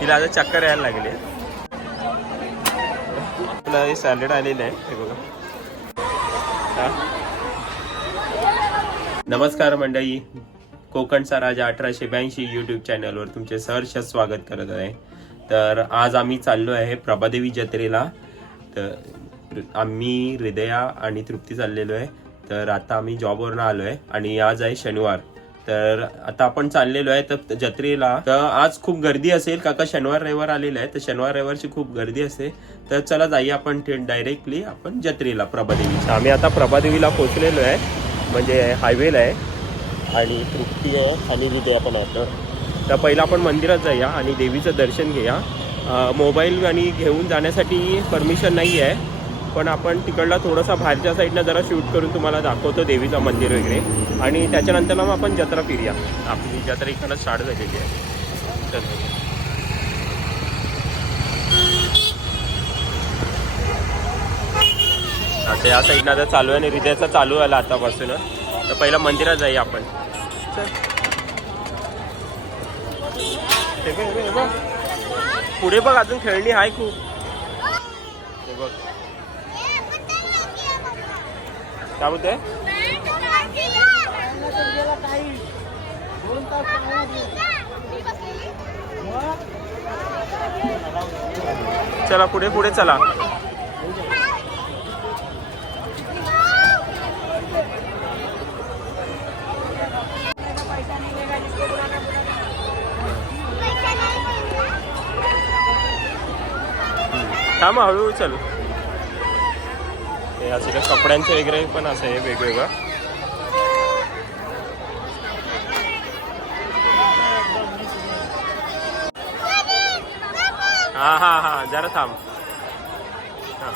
तिला आता चक्कर यायला लागले. तुला हे सॅलड आलेलं आहे हे बघा. नमस्कार मंडळी. कोकणचा राजा अठराशे ब्याऐंशी यूट्यूब चॅनलवर तुमचे सहर्ष स्वागत करत आहे. तर आज आम्ही चाललो आहे प्रभादेवी जत्रेला. तर आम्ही हृदया आणि तृप्ती चाललेलो आहे. तर आता आम्ही जॉबवरून आलो आहे आणि आज आहे शनिवार. तर आता आपण चाललेलो आहे तर जत्रेला. तर आज खूप गर्दी असेल काका शनिवार रविवार आलेला आहे तर शनिवार रविवारची खूप गर्दी असते. तर चला जाऊया आपण डायरेक्टली आपण जत्रेला प्रभादेवी आम्ही आता प्रभादेवीला पोहोचलेलो आहे. म्हणजे हायवेला आहे. आणि तृप्ती आहे आणि हृदया पण आहे. तर पहिला आपण मंदिरात जाऊया आणि देवीचं दर्शन घेऊया. मोबाईल आणि घेऊन जाण्यासाठी परमिशन नाही आहे. पण आपण तिकडला थोडासा बाहेरच्या साईडनं जरा शूट करून तुम्हाला दाखवतो देवीचं मंदिर वगैरे. आणि त्याच्यानंतर मग आपण जत्रा फिरूया आपली जत्रा इकडनं स्टार्ट झालेली आहे. चल. आता या साईडनं आता चालू आहे आणि हृदयाचा चालू आला आतापासून. तर पहिला मंदिरात जाई आपण. चल. पुढे बघ अजून खेळणी आहे खूप. बघ. काय बोलते चला पुढे पुढे चला. थांब हळूहळू चल हे असं काय वगैरे पण असं आहे वेगवेगळं. हा हा हा जरा थांब. हा.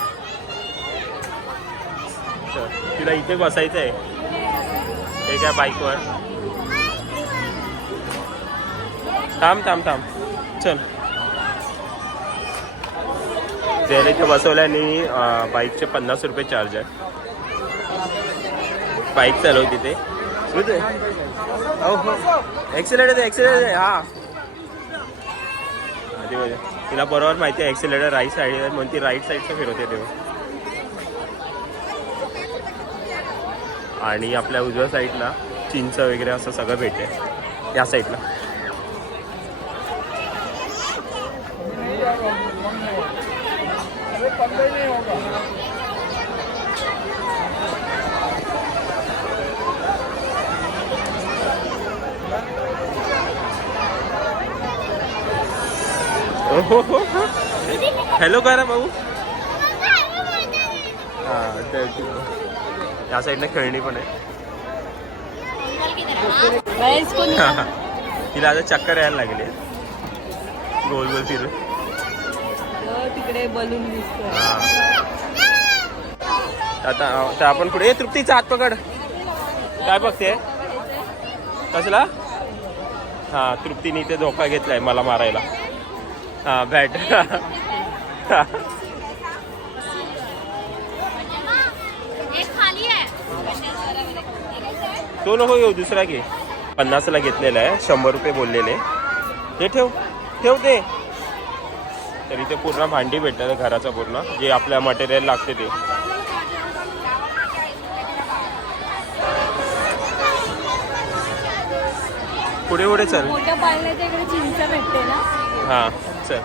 चल, तुला इथे बसायचं आहे हे काय बाईकवर. थांब थांब थांब. चल. त्याला इथे बसवलं आणि अं, बाईकचे पन्नास रुपये चार्ज आहे. बाईक चालव तिथे एक्सिलेटर एक्सिलेटर हा. आधी बघा. तिला बरोबर माहिती आहे ॲक्सिलेटर राईट साईड म्हणून ती राईट साईडचं फिरवते तेव्हा आणि आपल्या उजव्या साईडला चिंच वगैरे असं सगळं भेटते या साईडला हॅलो करा भाऊ. हा या साईडला खेळणी पण आहे? तिला आता चक्कर यायला लागले गोल गोल फिरून. तिकडे बलून दिसतो हा. आता तर आपण पुढे तृप्तीचा हात पकड. काय बघते? कसला? हा तृप्तीने इथे धोका घेतलाय मला मारायला. हा बॅट तो नको घेऊ दुसरा घे. पन्नासला घेतलेला आहे शंभर रुपये बोललेले. हे ठेव ठेव ते तर इथे पूर्ण भांडी भेटतात घराचं पूर्ण. जे आपल्या मटेरियल लागते ते. पुढे पुढे चल. मोठ्या पाळण्याच्या इकडे चिंच भेटते ना. हा. सर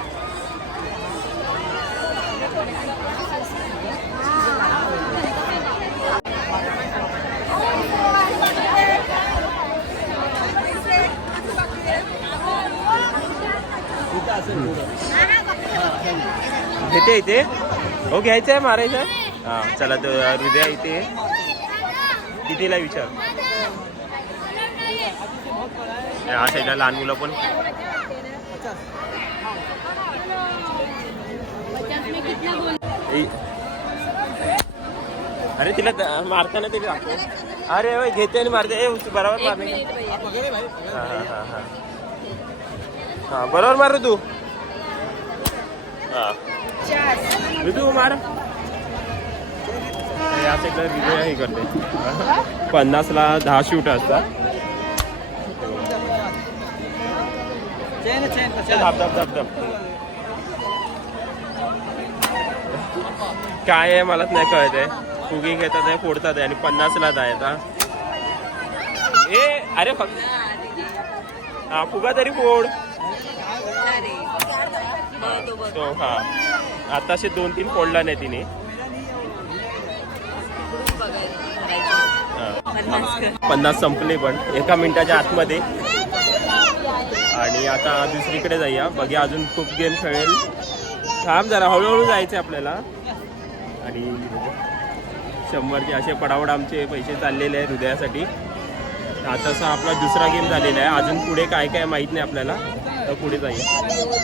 घेते इथे. हो घ्यायचं आहे मारायचं. हा चला तर हृदया इथे. कितीला विचार? हा साईडला लहान मुलं पण. अरे तिला मारताना तरी दाखव. अरे होय, घेते आणि मारते. ए उच- बरोबर मारणे हा हा हा हा. हा बरोबर मार तू. हा. ऋतू मार. या साईडला विजय हे करते. पन्नासला दहा शूट असतात. काय आहे मलाच नाही कळत आहे. फुगी घेतात आहे फोडतात आहे आणि पन्नासला आहे आता ए अरे फक्त हा फुगा तरी फोड. तो हा. आता असे दोन तीन फोडला नाही तिने. पन्नास संपले पण एका मिनिटाच्या आतमध्ये. आणि आता दुसरीकडे जाऊया. बघे अजून खूप गेम खेळेल. थांब जरा हळूहळू जायचं आपल्याला. आणि शंभरचे असे पडावड आमचे पैसे चाललेले आहे हृदयासाठी. आता असा आपला दुसरा गेम झालेला आहे. अजून पुढे काय काय माहीत नाही आपल्याला. तर पुढे जाऊया.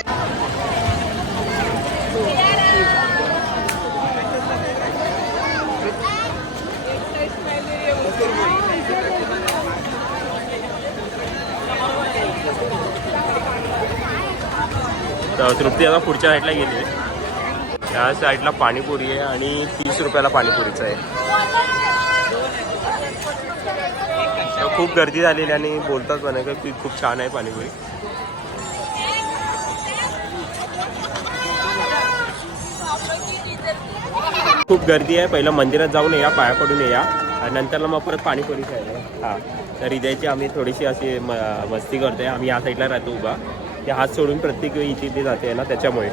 तृप्ती आता पुढच्या साईडला गेली आहे. साईडला पाणीपुरी आहे आणि तीस रुपयाला पाणीपुरीचं आहे. खूप गर्दी झालेली आणि बोलतात पण आहे की खूप छान आहे पाणीपुरी. खूप गर्दी आहे. पहिलं मंदिरात जाऊन या पाया पडून या. आणि नंतरला मग परत पाणीपुरी खायला. हां. तर हृदयाची आम्ही थोडीशी अशी म मस्ती करतोय. आम्ही या साईडला राहतो उभा. ते हात सोडून प्रत्येक वेळी इथे इथे जाते ना त्याच्यामुळे.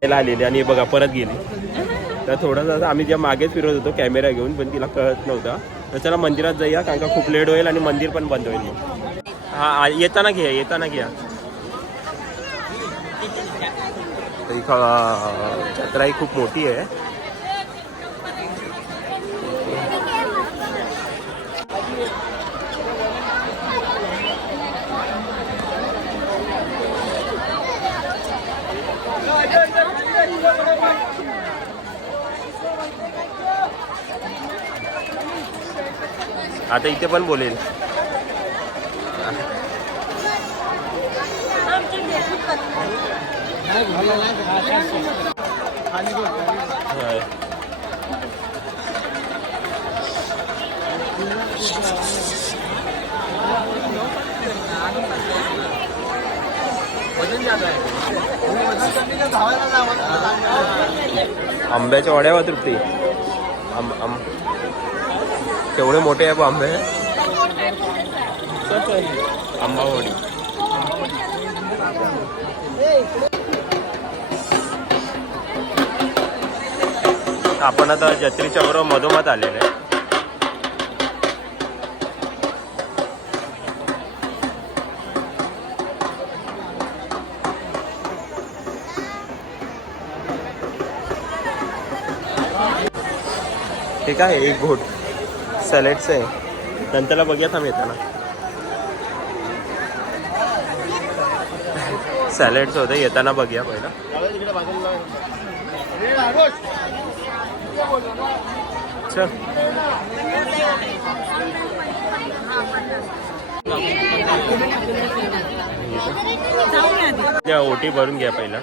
त्याला आलेली आणि बघा परत गेली. तर थोडंसं आम्ही ज्या मागेच फिरत होतो कॅमेरा घेऊन पण तिला कळत नव्हता. तर चला मंदिरात जाऊया कारण का खूप लेट होईल आणि मंदिर पण बंद होईल. हा येताना घ्या येताना घ्या तर जत्रा ही खूप मोठी आहे. आता इथे पण बोलेल आंब्याच्या वड्या वा तृप्ती आंब आंब. केवढे मोठे आहे आंबे. आंबावडी. आपण आता जत्रीच्या बरोबर मधोमध आलेले आहे. ठीक आहे? एक घोट. सॅलेडचं आहे. नंतरला बघूया थांब येताना. सॅलेडचं होतं येताना बघूया पहिला. चल त्या ओटी भरून घ्या पहिला.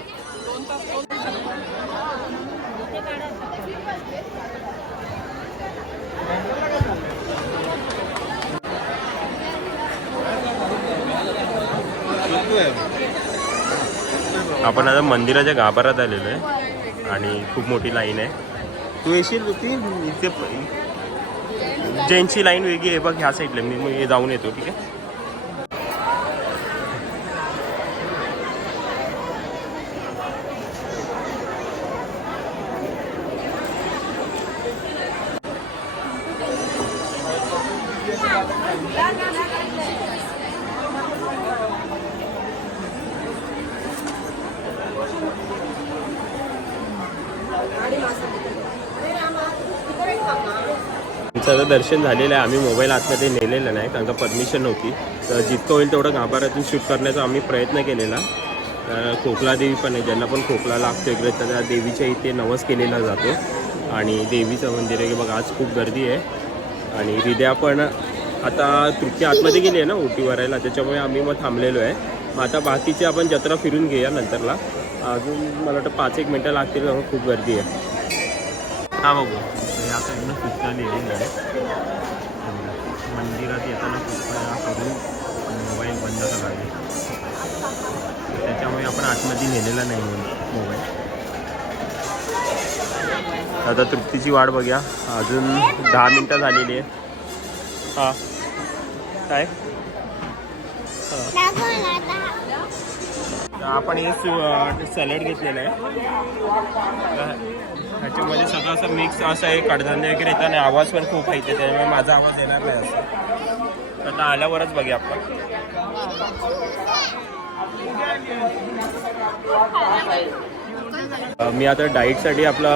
आपण आता मंदिराच्या गाभारात आलेलो आहे आणि खूप मोठी लाईन आहे. तू येशील होती इथे प- लाईन वेगळी आहे बघ ह्या साईडला मी मग हे जाऊन येतो ठीक आहे? आमचं आता दर्शन झालेलं आहे. आम्ही मोबाईल आतमध्ये नेलेला नाही कारण का परमिशन नव्हती. तर जितकं होईल तेवढं गाभाऱ्यातून शूट करण्याचा आम्ही प्रयत्न केलेला. खोकला देवी पण आहे ज्यांना पण खोकला लागतो इकडे त्या देवीच्या इथे नवस केलेला जातो. आणि देवीचं मंदिर आहे की बघा आज खूप गर्दी आहे. आणि हृदया पण आता तृप्ती आतमध्ये गेली आहे ना ओटी भरायला. त्याच्यामुळे आम्ही मग थांबलेलो आहे. मग आता बाकीचे आपण जत्रा फिरून घेऊया नंतरला. अजून मला वाटतं पाच एक मिनटं लागतील खूप गर्दी आहे. हा बघू. या साईडनं सूचना आहे. मंदिरात येताना कृपया करून मोबाईल बंद करावे त्याच्यामुळे आपण आतमध्ये नेलेला नाही मोबाईल. आता तृप्तीची वाट बघूया. अजून दहा मिनटं झालेली आहे हां. काय? आपण हे सॅलड घेतलेलं आहे. तर ह्याच्यामध्ये सगळं असं मिक्स असं आहे कडधान्य वगैरे येतं आणि आवाज पण खूप आहे इथे, त्यामुळे माझा आवाज येणार नाही असं. तर आता आल्यावरच बघूया आपण. मी आता डाईटसाठी आपला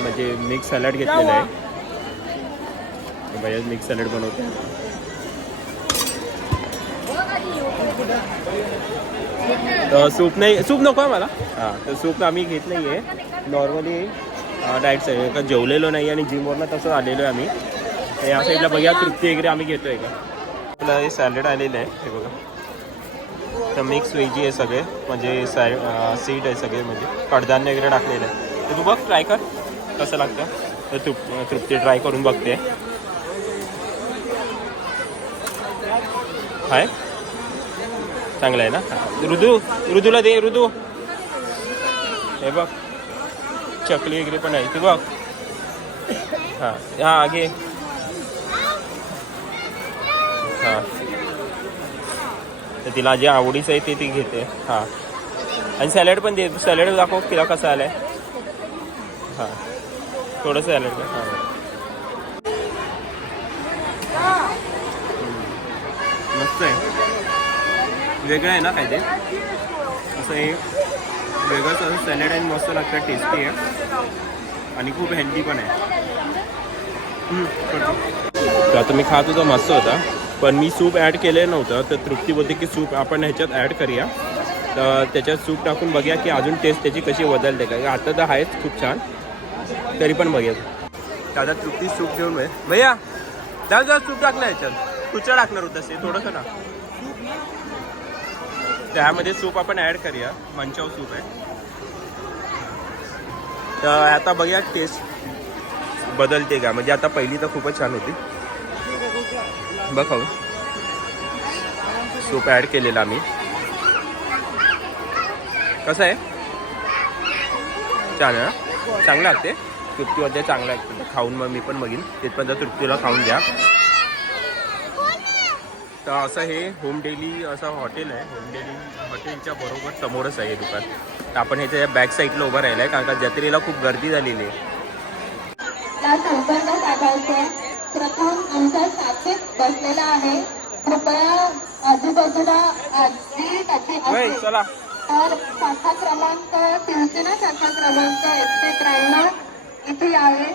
म्हणजे मिक्स सॅलड घेतलेला आहे. भैया मिक्स सॅलड बनवतो तर सूप नाही सूप नको आहे मला हां तर सूप आम्ही घेत नाही आहे नॉर्मली डायट आहे का जेवलेलो नाही आणि जिमवरनं तसं आलेलो आहे आम्ही या साईडला बघा तृप्ती वगैरे आम्ही घेतोय का? आपलं हे सॅलड आलेलं आहे हे बघा. तर मिक्स वेजी आहे सगळे म्हणजे साय सीड आहे सगळे म्हणजे कडधान्य वगैरे टाकलेलं आहे. तर तू बघ ट्राय कर. कसं लागतं. तर तृप तृप्ती ट्राय करून बघते. हाय. चांगलं आहे ना? ऋदू ऋदूला दे ऋदू हे बघ. चकली वगैरे पण आहे तू बघ. हां हां घे हां. तर तिला जे आवडीचं आहे ते ती घेते. हां. आणि सॅलड पण दे सॅलड दाखव तिला कसं आलं आहे हां. थोडं सॅलड दे हां. मस्त आहे. वेगळं आहे ना काय ते असं हे. वेगळंच असं सॅलड आणि मस्त लागतं टेस्टी आहे. आणि खूप हेल्दी पण आहे. आता मी खात होतो मस्त होता. पण मी सूप ॲड केलेलं नव्हतं तर तृप्ती बोलते की सूप आपण ह्याच्यात ॲड करूया. तर त्याच्यात सूप टाकून बघूया की अजून टेस्ट त्याची कशी बदलते. का आता तर आहेच खूप छान. तरी पण बघूया. दादा तृप्ती सूप घेऊन ये. भैया जा सूप टाकलं ह्याच्यात. कुठचं टाकणार होतं ते? थोडंसं ना. त्यामध्ये सूप आपण ॲड करूया. मंचाव सूप आहे. तर आता बघूया टेस्ट बदलते का? म्हणजे आता पहिली तर खूपच छान होती. बघ खाऊ. सूप ॲड केलेला आम्ही. कसं आहे? छान आहे चांगलं लागते. तृप्तीमध्ये चांगलं आहे. खाऊन मग मी पण बघीन. तिथपर्यंत तृप्तीला खाऊन द्या तर असं हे होम डेली असं हॉटेल आहे. होम डेली हॉटेलच्या बरोबर समोरच आहे हे दुकान. तर आपण ह्याच्या बॅक साईडला उभं राहिलं आहे कारण का जत्रेला खूप गर्दी झालेली आहे. संपर्क साधायचे प्रथम आमचा साक्षीत बसलेला आहे. कृपया आजूबाजूला आजी चला. तर शाखा क्रमांक शिवसेना शाखा क्रमांक एकशे त्र्याण्णव इथे आहे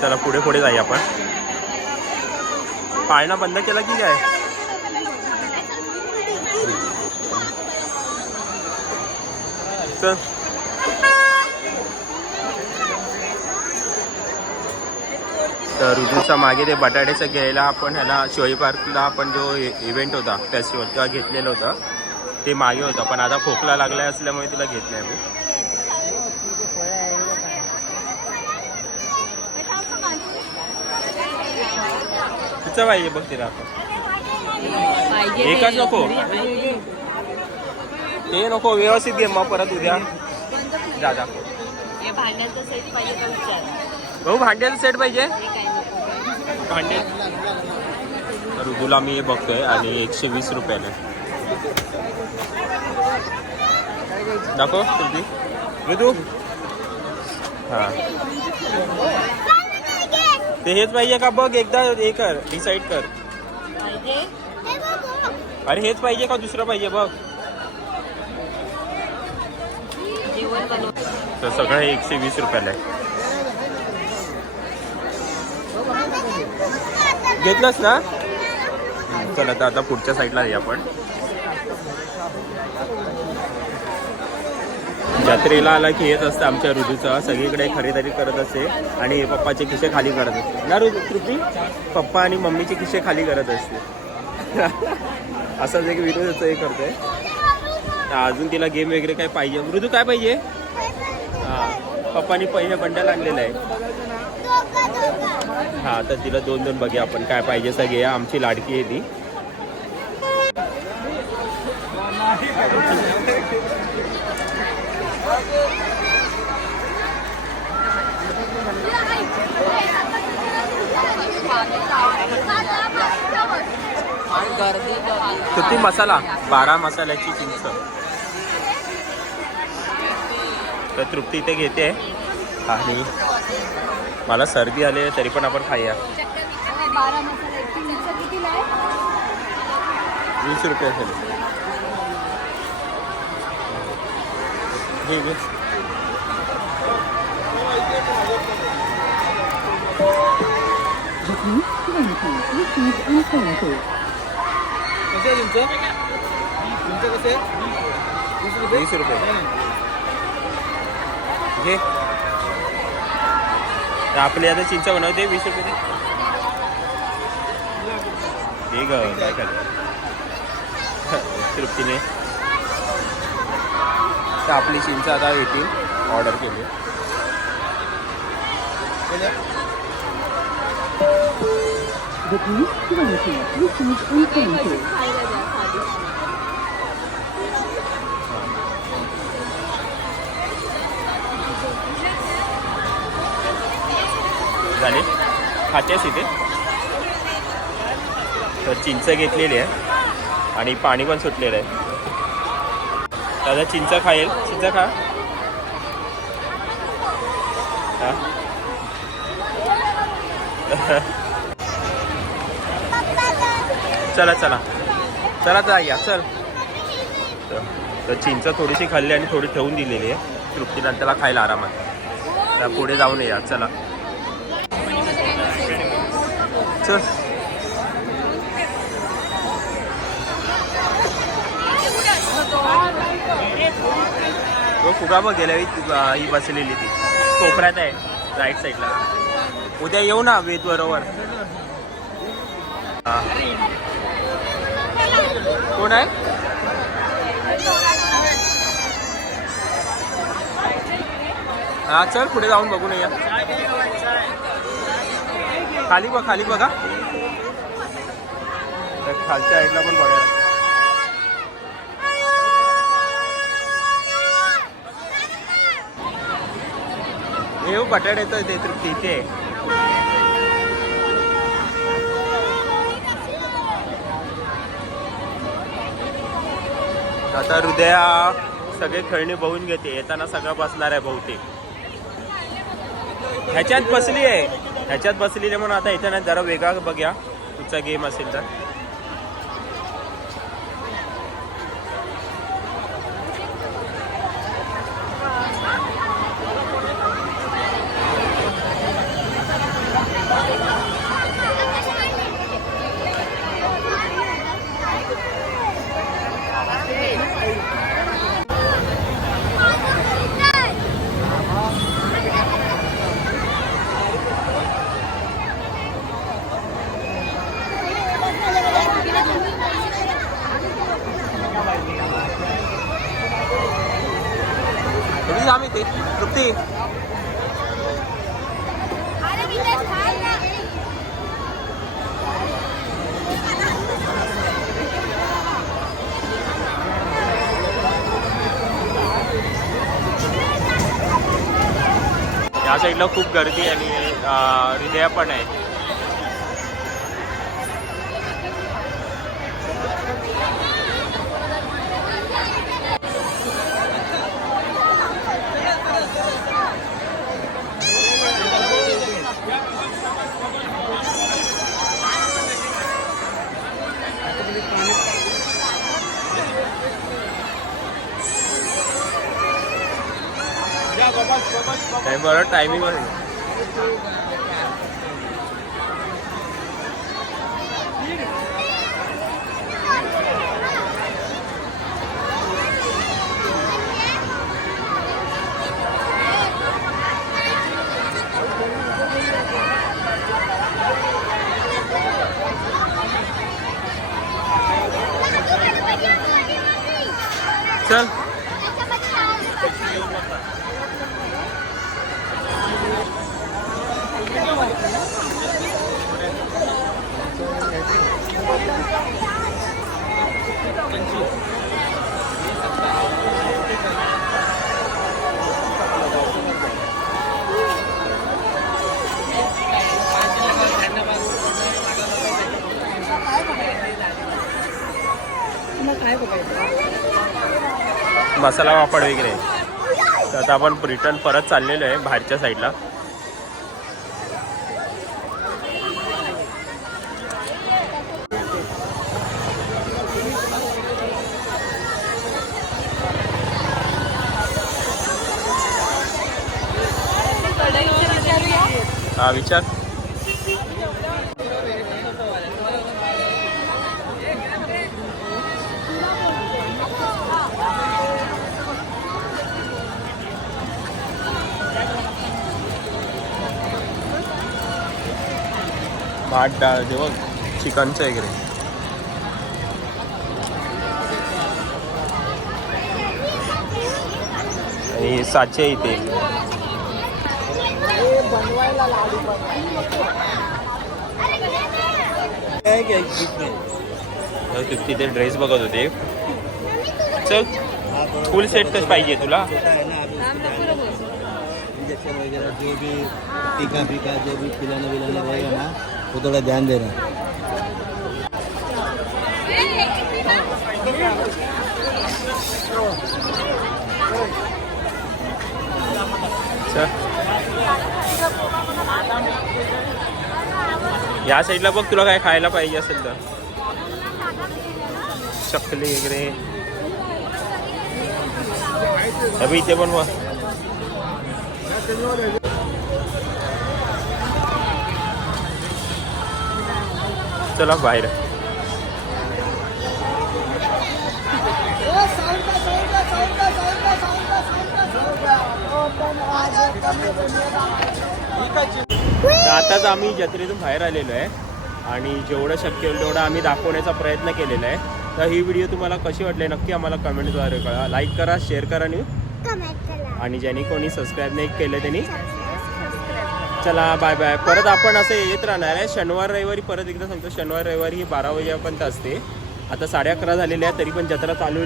चला पुढे पुढे जाई आपण. पाळणा बंद केला की काय? चल. तर रुजूच्या मागे ते बटाट्याचं घ्यायला आपण ह्याला शिवाई पार्कला आपण जो इव्हेंट होता फेस्टिवल तेव्हा घेतलेलं होतं ते मागे होतं. पण आता खोकला लागला असल्यामुळे तिला घेत नाही तिचं पाहिजे बघ तिला पाहिजे एकच. नको. ते नको व्यवस्थित घे मग परत उद्या. जा जा. हे भांड्याचं सेट पाहिजे का विचार. भाऊ भांड्याचा सेट पाहिजे? काय नको भांडे? तर ऋतूला मी हे बघतोय आणि एकशे वीस रुपयाने. दाखव तुझी ऋतू हां. ते हेच पाहिजे का बघ एकदा हे कर डिसाईड कर. अरे हेच पाहिजे का दुसरं पाहिजे बघ. तर सगळं एकशे वीस रुपयाला आहे. घेतलंस ना? चला तर आता पुढच्या साईडला आपण. जत्रेला आला की येत असतं आमच्या ऋतूचा सगळीकडे खरेदी करत असते आणि पप्पाचे खिसे खाली करत असते. ना ऋतू तृप्ती? पप्पा आणि मम्मीचे खिसे खाली करत असते. असंच एक विरोधाचं हे करतोय. अजून तिला गेम वगैरे काय पाहिजे? मृदू काय पाहिजे? हां. पप्पानी पहिले बंडल आणलेलं आहे. हा तर तिला दोन दोन बघूया आपण काय पाहिजे सगळे. आमची लाडकी आहे ती. किती मसाला बारा मसाल्याची चिंच. तर तृप्ती इथे घेते. आणि मला सर्दी आली आहे तरी पण आपण खाऊया. वीस रुपये असेल कसं आहे तुमचं रुपये. असेल घे घे वीस रुपये घे तर आपली आता चिंच बनवते वीस रुपये दे. दे ग काय तृप्तीने. तर आपली चिंच आता येतील. ऑर्डर केली. झाले. खात्यास इथे. तर चिंच घेतलेली आहे. आणि पाणी पण सुटलेलं आहे. दादा चिंच खाईल? चिंच खा. हा? चला चला. चला जा या चल. तर- तर चिंच थोडीशी खाल्ली आणि थोडी ठेवून दिलेली आहे. तृप्तीनंतर त्याला खायला आरामात. त्या पुढे जाऊन या चला. चल. तो कुठं बघ गेल्या ही बसलेली ती. कोपऱ्यात आहे राईट साईडला उद्या येऊ ना वेद बरोबर. कोण आहे? हा चल पुढे जाऊन बघून नये खाली बघ खाली बघा. खालच्या साईडला पण बघायला. हे बटाट्याचं ते तृप्ती इथे आहे. आता हृदया सगळे खेळणी बघून घेते. येताना सगळं बसणार आहे बहुतेक. ह्याच्यात बसली आहे ह्याच्यात बसलेली म्हणून आता येताना जरा वेगळा बघ्या. तुमचा गेम असेल तर थोडी जाम येते तृप्ती या साईडला खूप गर्दी आणि हृदया पण आहे. काय बरं टायमिंग मसाला पापड वगैरे. तर आता आपण रिटर्न परत चाललेलो आहे बाहेरच्या साईडला हा विचार. भात डाळ ते बघ चिकनचं वगैरे. आणि साचे इथे. तिथे ड्रेस बघत होते. चल फुल सेट कसं पाहिजे तुला. इंजेक्शन वगैरह जो भी टीका फीका जो भी पिलाना विलाना रहेगा ना वो थोड़ा ध्यान देना चल या साईडला बघ तुला काय खायला पाहिजे असेल तर. चकली वगैरे. अभि इथे पण बघ. चला बाहेर. आताच आम्ही जत्रेतून बाहेर आलेलो आहे आणि जेवढं शक्य होईल तेवढं आम्ही दाखवण्याचा प्रयत्न केलेला आहे. तर ही व्हिडिओ तुम्हाला कशी वाटली नक्की आम्हाला कमेंटद्वारे कळा लाईक करा शेअर करा आणि आणि ज्यांनी कोणी सबस्क्राईब नाही केलं त्यांनी चला बाय बाय परत आपण असं येत राहणार आहे. शनिवार रविवारी परत एकदा सांगतो शनिवार रविवारी ही बारा वाजेपर्यंत असते. आता साडे अकरा झालेले आहे तरी पण जत्रा चालू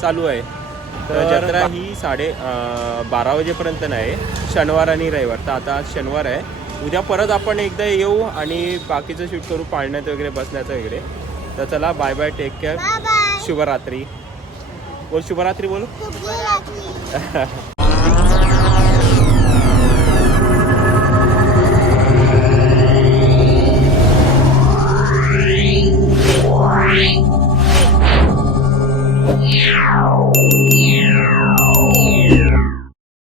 चालू आहे. तर जत्रा ही साडे बारा वाजेपर्यंत नाही. शनिवार आणि रविवार. तर आता आज शनिवार आहे. उद्या परत आपण एकदा येऊ आणि बाकीचं शूट करू पाळण्यात वगैरे बसण्याचं वगैरे. तर चला बाय बाय टेक केअर शुभरात्री. बोल शुभरात्री बोल. Meow.